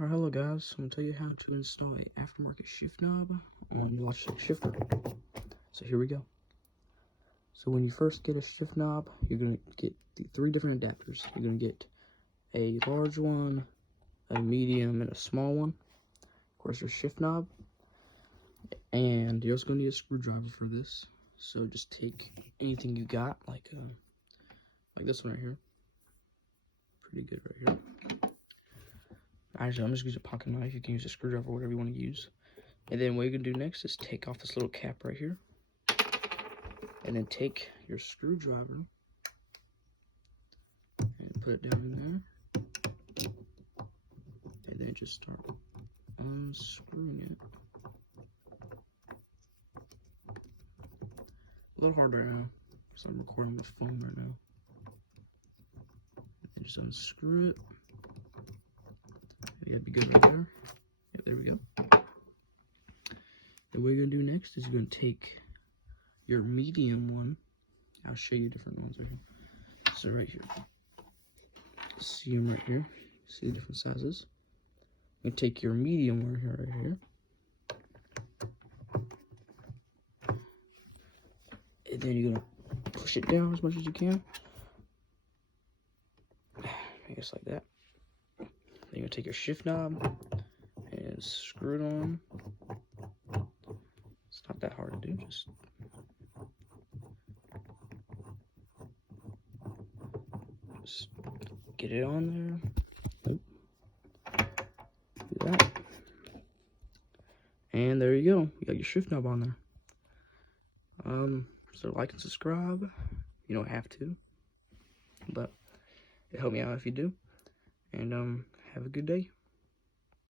Alright, hello guys, I'm going to tell you how to install a aftermarket shift knob on your Logitech shifter. So here we go. So when you first get a shift knob, you're going to get the 3 different adapters. You're going to get a large one, a medium, and a small one. Of course, your shift knob. And you're also going to need a screwdriver for this. So just take anything you got, like this one right here. Pretty good right here. Actually, I'm just going to use a pocket knife. You can use a screwdriver, whatever you want to use. And then what you're going to do next is take off this little cap right here. And then take your screwdriver and put it down in there. And then just start unscrewing it. A little hard right now, because I'm recording with phone right now. And just unscrew it. You gotta be good right there. Yep, there we go. And what you're gonna do next is you're gonna take your medium one. I'll show you different ones right here. So right here, see them right here. See the different sizes. I'm gonna take your medium one right here. And then you're gonna push it down as much as you can. I guess like that. Then you're gonna take your shift knob and screw it on. It's not that hard to do, just get it on there. Nope. Do that. And there you go. You got your shift knob on there. So like and subscribe. You don't have to, but it helped me out if you do. And have a good day.